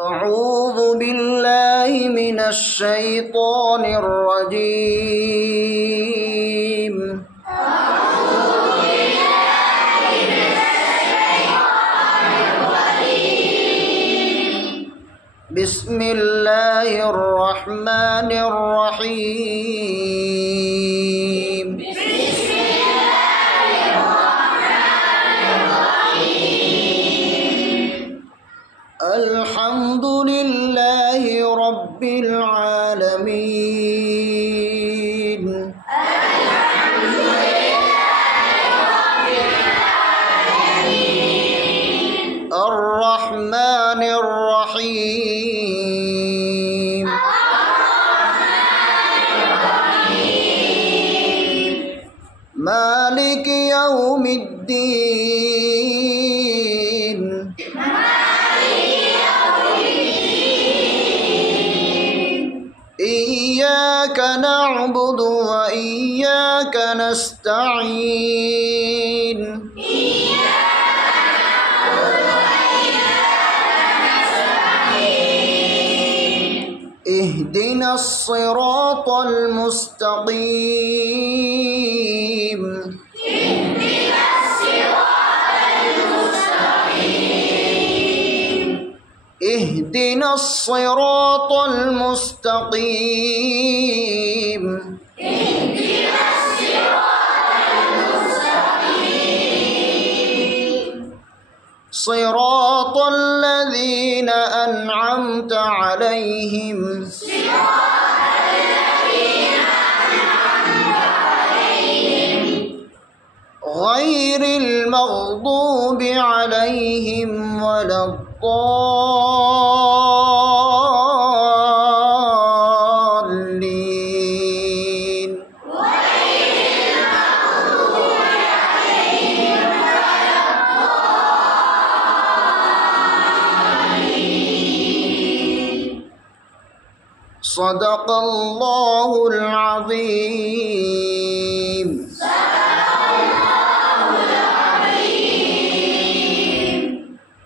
أعوذ بالله من الشيطان الرجيم. بسم الله الرحمن الرحيم. الحمد لله رب العالمين. الرحمن الرحيم. مالك يوم الدين. إياك نعبد وإياك نستعين. اهدنا الصراط المستقيم. اهدنا الصراط المستقيم. صراط الذين أنعمت عليهم غير المغضوب عليهم ولا الضالين. صدق الله العظيم.